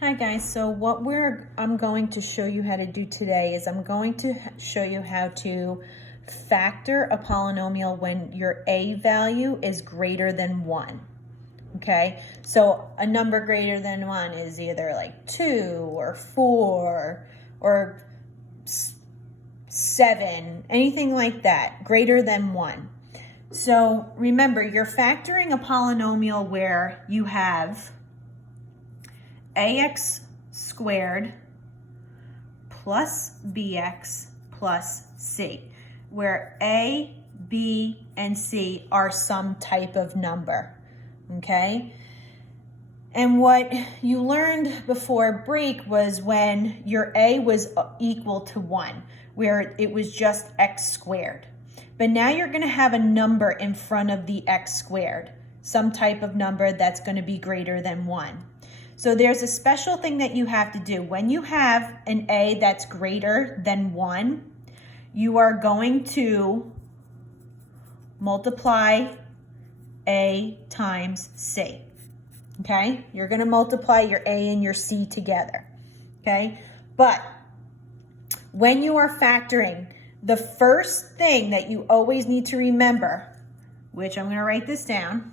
Hi guys, so I'm going to show you how to do today is I'm going to show you how to factor a polynomial when your a value is greater than 1. Okay, so a number greater than 1 is either like 2 or 4 or 7, anything like that, greater than 1. So remember, you're factoring a polynomial where you have ax squared plus bx plus c, where a, b, and c are some type of number, okay? And what you learned before break was when your a was equal to 1, where it was just x squared. But now you're going to have a number in front of the x squared, some type of number that's going to be greater than 1. So there's a special thing that you have to do. When you have an a that's greater than 1, you are going to multiply a times c. Okay? You're going to multiply your a and your c together. Okay? But when you are factoring, the first thing that you always need to remember, which I'm going to write this down,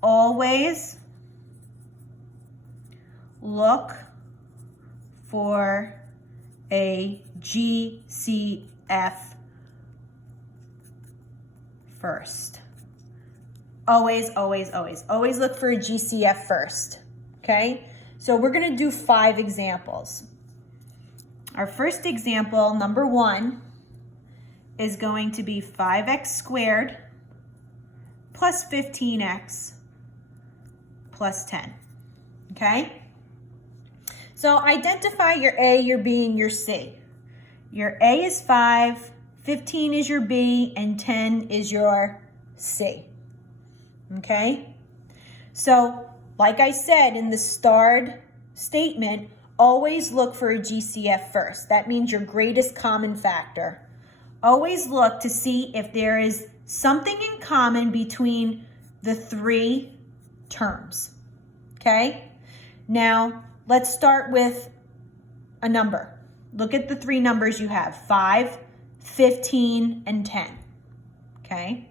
always look for a GCF first. Always, always, always. Always look for a GCF first, okay? So we're going to do 5 examples. Our first example, number 1, is going to be 5x squared plus 15x plus 10, okay? So identify your A, your B, and your C. Your A is 5, 15 is your B, and 10 is your C. Okay? So, like I said in the starred statement, always look for a GCF first. That means your greatest common factor. Always look to see if there is something in common between the 3 terms. Okay? Now, let's start with a number. Look at the 3 numbers you have, 5, 15, and 10, okay?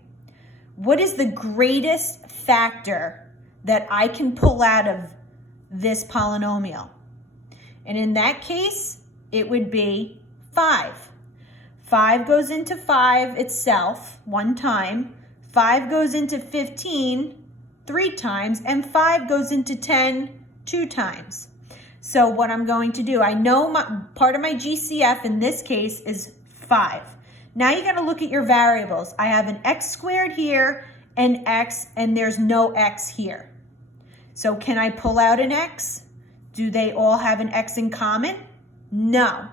What is the greatest factor that I can pull out of this polynomial? And in that case, it would be 5. 5 goes into 5 itself 1 time, 5 goes into 15 3 times, and 5 goes into 10 2 times. So what I'm going to do, I know part of my GCF in this case is 5. Now you got to look at your variables. I have an x squared here and x, and there's no x here. So can I pull out an x? Do they all have an x in common? No.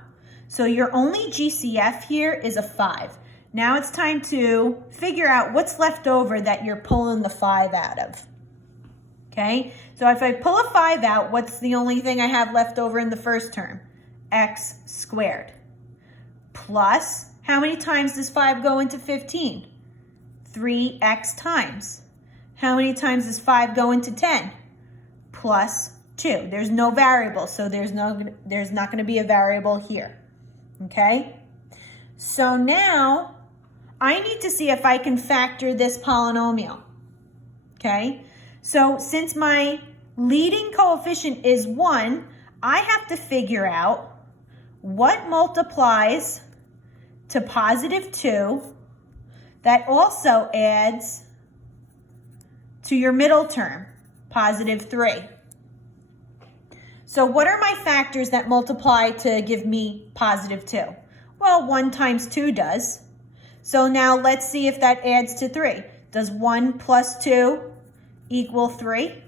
So your only GCF here is a 5. Now it's time to figure out what's left over that you're pulling the 5 out of. Okay, so if I pull a 5 out, what's the only thing I have left over in the first term? X squared. Plus, how many times does 5 go into 15? 3x times. How many times does 5 go into 10? Plus 2. There's no variable, so there's not going to be a variable here. Okay? So now, I need to see if I can factor this polynomial. Okay? So since my leading coefficient is 1, I have to figure out what multiplies to positive 2 that also adds to your middle term, positive 3. So what are my factors that multiply to give me positive 2? Well, 1 times 2 does. So now let's see if that adds to 3. Does 1 plus 2 equal 3?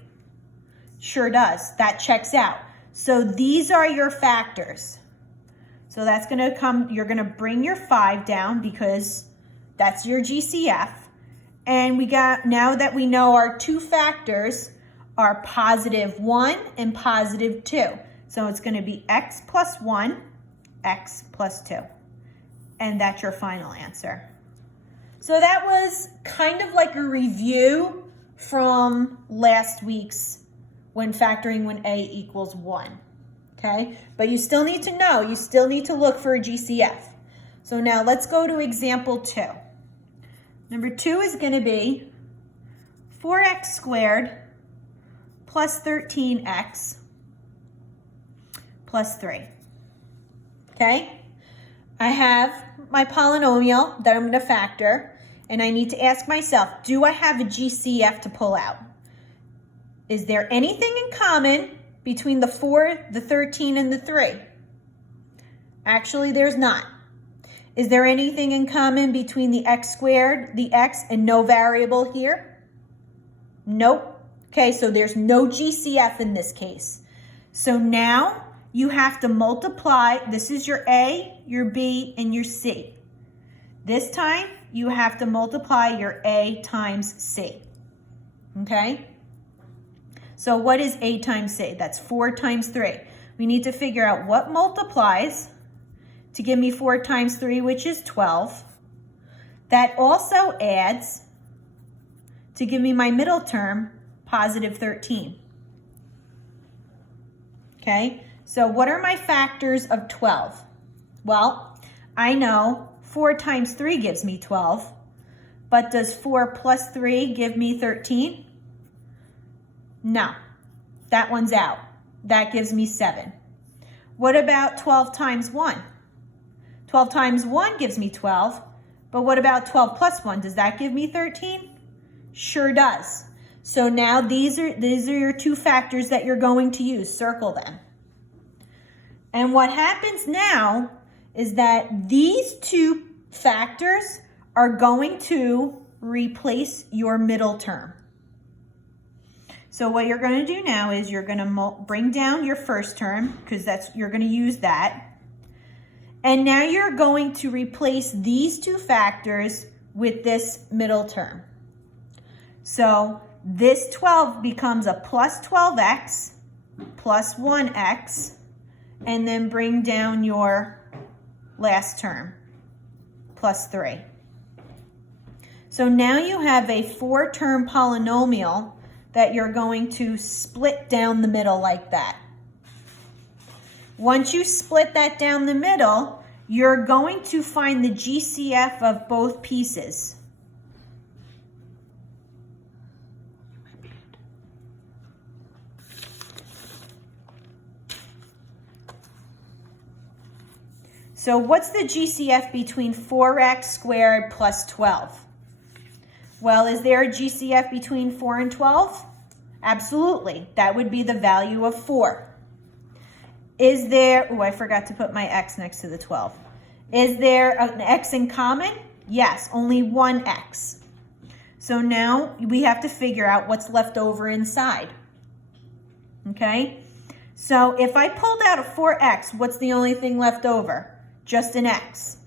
Sure does. That checks out. So these are your factors. So that's going to come, you're going to bring your 5 down because that's your GCF. And now that we know our 2 factors are positive 1 and positive 2. So it's going to be x plus 1, x plus 2. And that's your final answer. So that was kind of like a review from last week's when factoring when a equals 1. Okay, but you still need to know, you still need to look for a GCF. So now let's go to example 2. Number 2 is going to be 4x squared plus 13x plus 3. Okay, I have my polynomial that I'm going to factor, and I need to ask myself, do I have a GCF to pull out? Is there anything in common between the 4, the 13, and the 3? Actually, there's not. Is there anything in common between the x squared, the x, and no variable here? Nope. Okay, so there's no GCF in this case. So now you have to multiply. This is your A, your B, and your C. This time you have to multiply your A times C. Okay? So what is A times C? That's 4 times 3. We need to figure out what multiplies to give me 4 times 3, which is 12. That also adds to give me my middle term, positive 13. Okay, so what are my factors of 12? Well, I know 4 times 3 gives me 12, but does 4 plus 3 give me 13? No, that one's out. That gives me 7. What about 12 times 1? 12 times 1 gives me 12, but what about 12 plus 1? Does that give me 13? Sure does. So now these are your 2 factors that you're going to use. Circle them. And what happens now is that these 2 factors are going to replace your middle term. So what you're going to do now is you're going to bring down your first term, because you're going to use that. And now you're going to replace these 2 factors with this middle term. So this 12 becomes a plus 12x plus 1x, and then bring down your last term, plus 3. So now you have a 4-term polynomial that you're going to split down the middle like that. Once you split that down the middle, you're going to find the GCF of both pieces. So what's the GCF between 4x squared plus 12? Well, is there a GCF between 4 and 12? Absolutely. That would be the value of 4. Is there, oh, I forgot to put my x next to the 12. Is there an x in common? Yes, only one x. So now we have to figure out what's left over inside. Okay? So if I pulled out a 4x, what's the only thing left over? Just an x.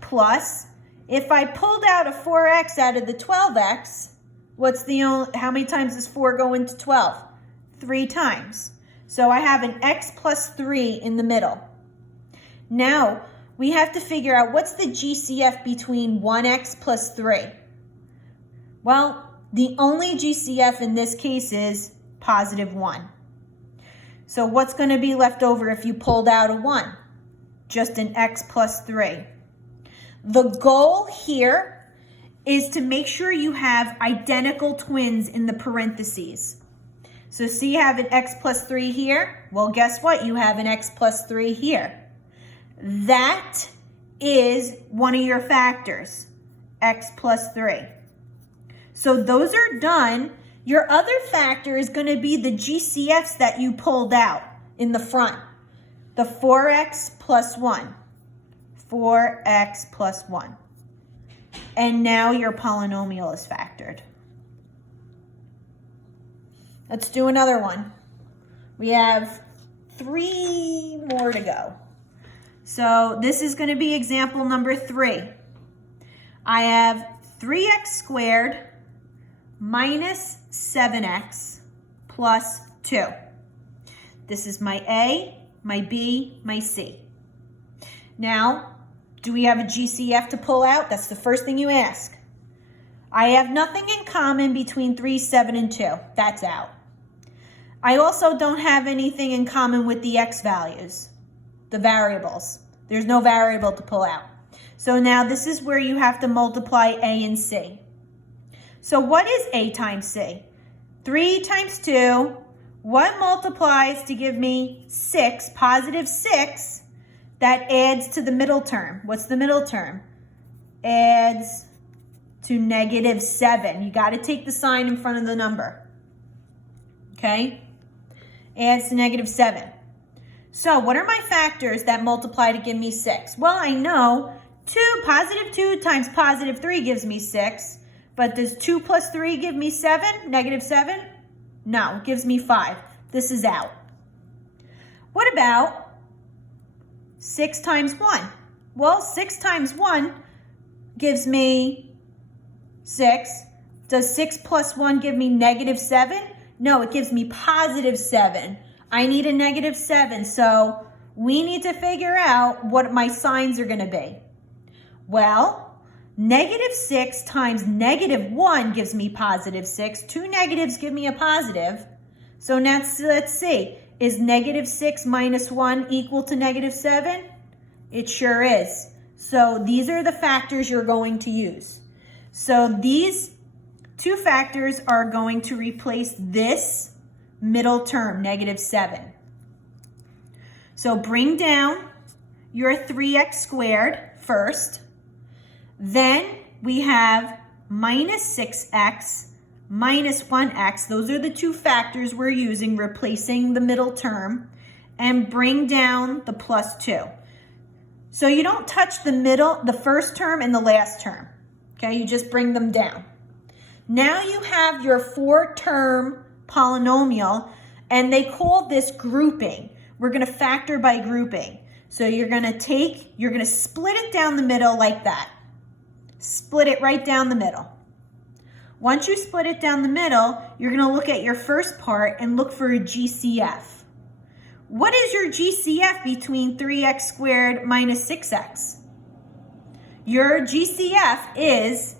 Plus, if I pulled out a 4x out of the 12x, what's the only, how many times does 4 go into 12? 3 times. So I have an x plus 3 in the middle. Now, we have to figure out what's the GCF between 1x plus 3. Well, the only GCF in this case is positive 1. So what's going to be left over if you pulled out a 1? Just an x plus 3. The goal here is to make sure you have identical twins in the parentheses. So see, you have an x plus 3 here. Well, guess what? You have an x plus 3 here. That is one of your factors, x plus 3. So those are done. Your other factor is going to be the GCFs that you pulled out in the front. The 4x plus 1. 4x plus 1. And now your polynomial is factored. Let's do another one. We have 3 more to go. So this is going to be example number 3. I have 3x squared minus 7x plus 2. This is my A, my B, my C. Now, do we have a GCF to pull out? That's the first thing you ask. I have nothing in common between 3, 7, and 2. That's out. I also don't have anything in common with the x values, the variables. There's no variable to pull out. So now this is where you have to multiply a and c. So what is a times c? 3 times 2. What multiplies to give me 6, positive 6, that adds to the middle term? What's the middle term? Adds to negative 7. You got to take the sign in front of the number. Okay? Adds to negative 7. So what are my factors that multiply to give me 6? Well, I know positive 2 times positive 3 gives me 6. But does 2 plus 3 give me 7? Negative 7? No, it gives me 5. This is out. What about 6 times 1? Well, 6 times 1 gives me 6. Does 6 plus 1 give me negative 7? No, it gives me positive 7. I need a negative 7, so we need to figure out what my signs are going to be. Well, negative 6 times negative 1 gives me positive 6. 2 negatives give me a positive. So now let's see. Is negative 6 minus 1 equal to negative 7? It sure is. So these are the factors you're going to use. So these two factors are going to replace this middle term, negative 7. So bring down your 3x squared first. Then we have minus 6x minus 1x. Those are the two factors we're using, replacing the middle term. And bring down the plus 2. So you don't touch the first term and the last term. Okay, you just bring them down. Now you have your 4-term polynomial, and they call this grouping. We're going to factor by grouping. So you're going to split it down the middle like that. Split it right down the middle. Once you split it down the middle, you're going to look at your first part and look for a GCF. What is your GCF between 3x squared minus 6x? Your GCF is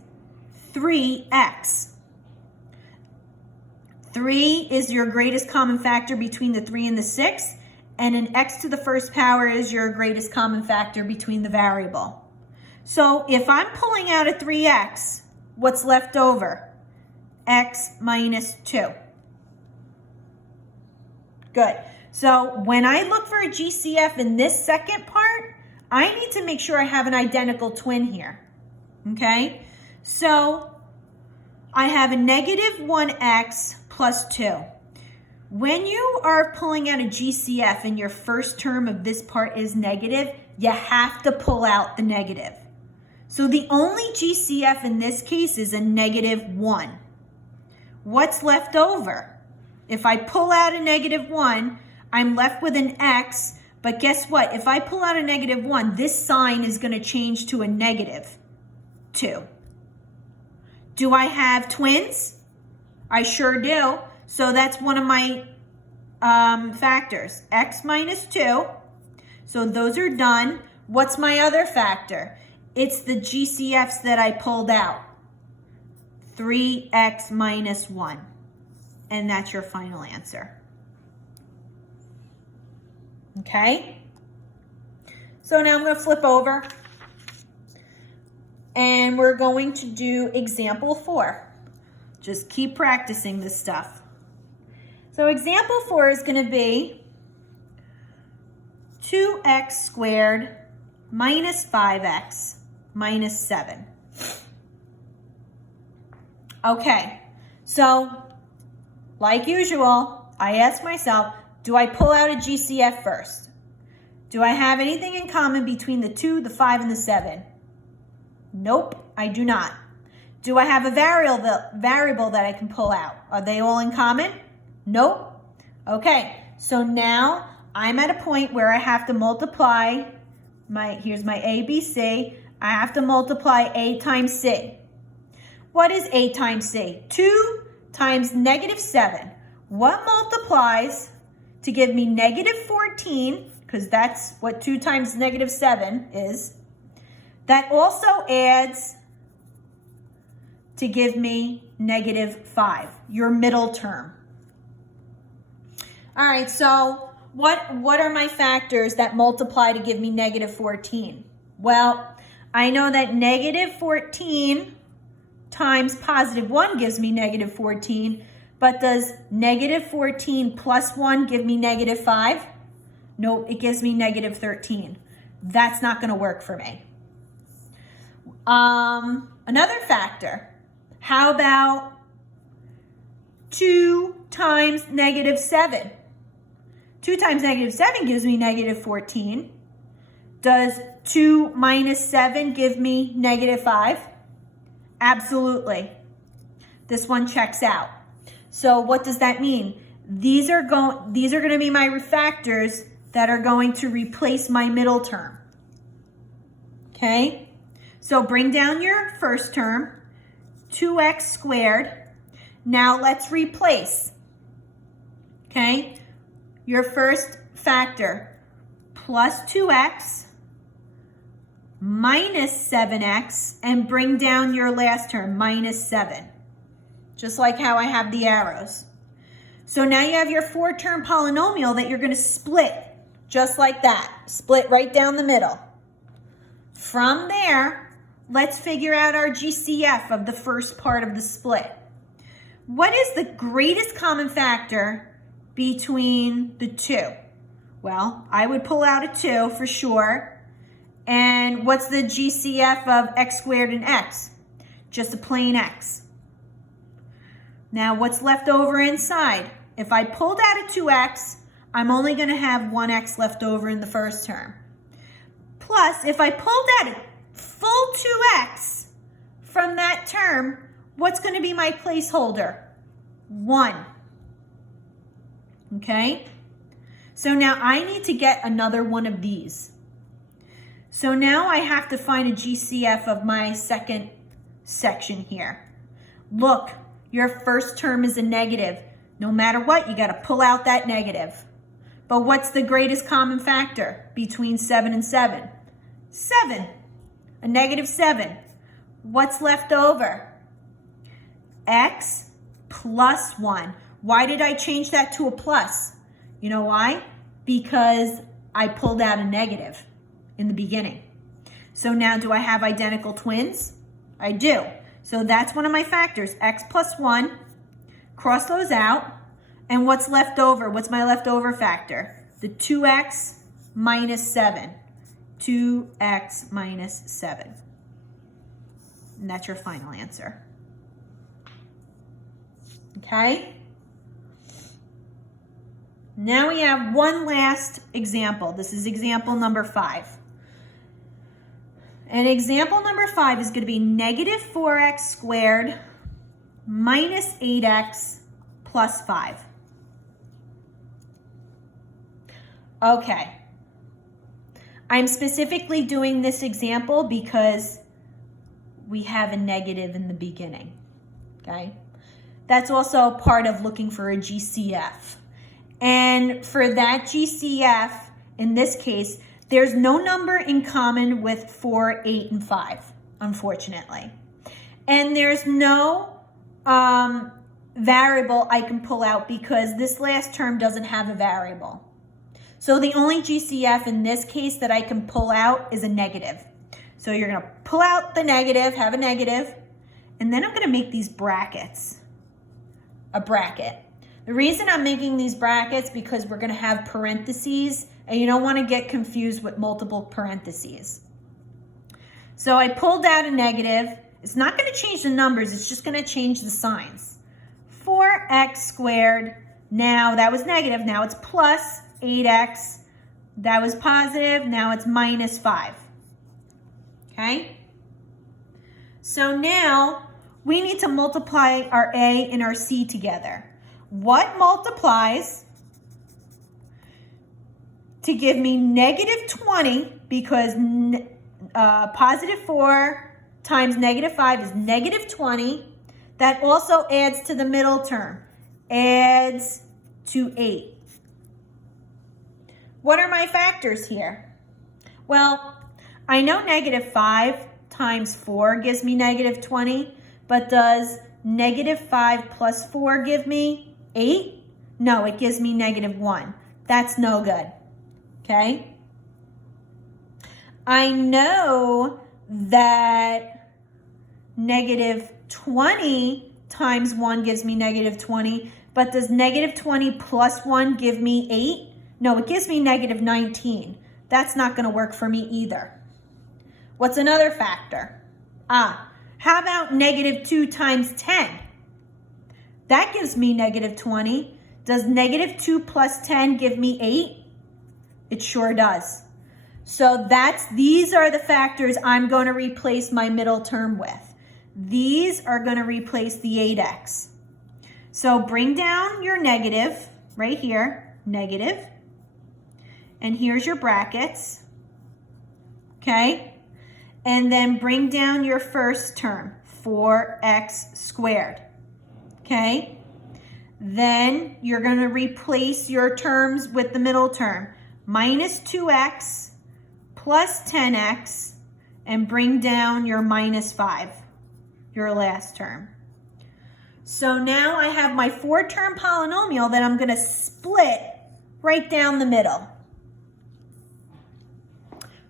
3x. 3 is your greatest common factor between the 3 and the 6, and an x to the first power is your greatest common factor between the variable. So if I'm pulling out a 3x, what's left over? X minus 2. Good. So when I look for a GCF in this second part, I need to make sure I have an identical twin here. Okay? So I have a negative 1x plus 2. When you are pulling out a GCF and your first term of this part is negative, you have to pull out the negative. So the only GCF in this case is a negative 1. What's left over? If I pull out a negative 1, I'm left with an x, but guess what? If I pull out a negative 1, this sign is going to change to a negative 2. Do I have twins? I sure do. So that's one of my factors, x minus 2. So those are done. What's my other factor? It's the GCFs that I pulled out. 3x minus 1. And that's your final answer. Okay? So now I'm going to flip over. And we're going to do example 4. Just keep practicing this stuff. So example 4 is going to be 2x squared minus 5x minus 7. Okay, so like usual, I ask myself, do I pull out a GCF first? Do I have anything in common between the 2, the 5, and the 7? Nope, I do not. Do I have a variable that I can pull out? Are they all in common? Nope. Okay, so now I'm at a point where I have to multiply here's my A, B, C. I have to multiply A times C. What is A times C? 2 times negative 7. What multiplies to give me negative 14, because that's what 2 times negative 7 is. That also adds to give me negative 5, your middle term. All right, so what are my factors that multiply to give me negative 14? Well, I know that negative 14 times positive 1 gives me negative 14, but does negative 14 plus 1 give me negative 5? No, it gives me negative 13. That's not going to work for me. Another factor, how about 2 times negative 7? 2 times negative 7 gives me negative 14. Does 2 minus 7 give me negative 5? Absolutely. This one checks out. So what does that mean? These are going to be my factors that are going to replace my middle term. Okay? So bring down your first term, 2x squared. Now let's replace. Okay? Your first factor, plus 2x minus 7x, and bring down your last term, minus 7. Just like how I have the arrows. So now you have your 4-term polynomial that you're going to split, just like that. Split right down the middle. From there, let's figure out our GCF of the first part of the split. What is the greatest common factor between the two? Well, I would pull out a 2 for sure. And what's the GCF of x squared and x? Just a plain x. Now, what's left over inside? If I pulled out a 2x, I'm only going to have 1x left over in the first term. Plus, if I pulled out a full 2x from that term, what's going to be my placeholder? 1. Okay? So now I need to get another one of these. So now I have to find a GCF of my second section here. Look, your first term is a negative. No matter what, you got to pull out that negative. But what's the greatest common factor between 7 and 7? 7. A negative 7. What's left over? X plus 1. Why did I change that to a plus? You know why? Because I pulled out a negative in the beginning. So now do I have identical twins? I do. So that's one of my factors, x plus 1. Cross those out. And what's left over? What's my leftover factor? The 2x minus 7. 2x minus 7. And that's your final answer. Okay? Now we have one last example. This is example number 5. And example number 5 is going to be negative 4x squared minus 8x plus 5. Okay. I'm specifically doing this example because we have a negative in the beginning. Okay? That's also part of looking for a GCF. And for that GCF, in this case, there's no number in common with 4, 8, and 5, unfortunately. And there's no variable I can pull out because this last term doesn't have a variable. So the only GCF in this case that I can pull out is a negative. So you're going to pull out the negative, have a negative, and then I'm going to make these brackets. A bracket. The reason I'm making these brackets because we're going to have parentheses, and you don't want to get confused with multiple parentheses. So I pulled out a negative. It's not going to change the numbers. It's just going to change the signs. 4x squared. Now that was negative. Now it's plus 8x. That was positive. Now it's minus 5. Okay? So now we need to multiply our A and our C together. What multiplies to give me negative 20 because positive 4 times negative 5 is negative 20. That also adds to the middle term. Adds to 8. What are my factors here? Well, I know negative 5 times 4 gives me negative 20, but does negative 5 plus 4 give me 8? No, it gives me -1. That's no good, okay? I know that -20 times 1 gives me -20, but does -20 plus 1 give me 8? No, it gives me -19. That's not going to work for me either. What's another factor? How about -2 times 10? That gives me -20. Does -2 plus 10 give me 8? It sure does. So these are the factors I'm going to replace my middle term with. These are going to replace the 8x. So bring down your negative right here, negative. And here's your brackets, okay? And then bring down your first term, 4x squared, okay? Then you're going to replace your terms with the middle term, -2x plus 10x, and bring down your -5, your last term. So now I have my 4-term polynomial that I'm going to split right down the middle.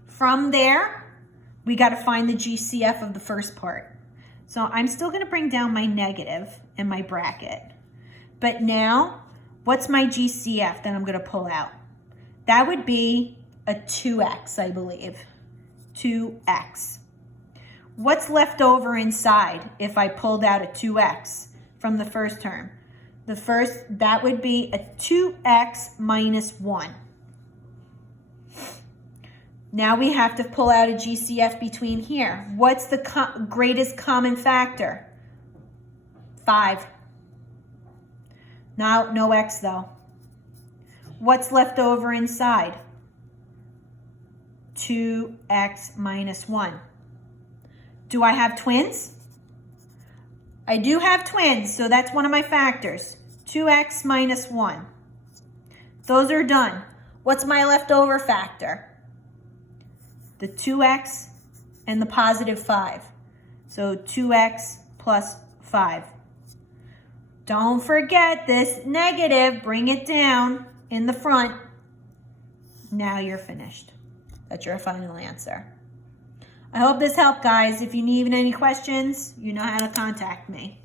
From there, we got to find the GCF of the first part. So I'm still going to bring down my negative in my bracket. But now, what's my GCF that I'm going to pull out? That would be a 2x, I believe. 2x. What's left over inside if I pulled out a 2x from the first term? That would be a 2x minus 1. Now we have to pull out a GCF between here. What's the greatest common factor? 5. Now, no x though. What's left over inside? 2x minus 1. Do I have twins? I do have twins, so that's one of my factors. 2x minus 1. Those are done. What's my leftover factor? The 2x and the +5. So 2x plus 5. Don't forget this negative. Bring it down in the front. Now you're finished. That's your final answer. I hope this helped, guys. If you need any questions, you know how to contact me.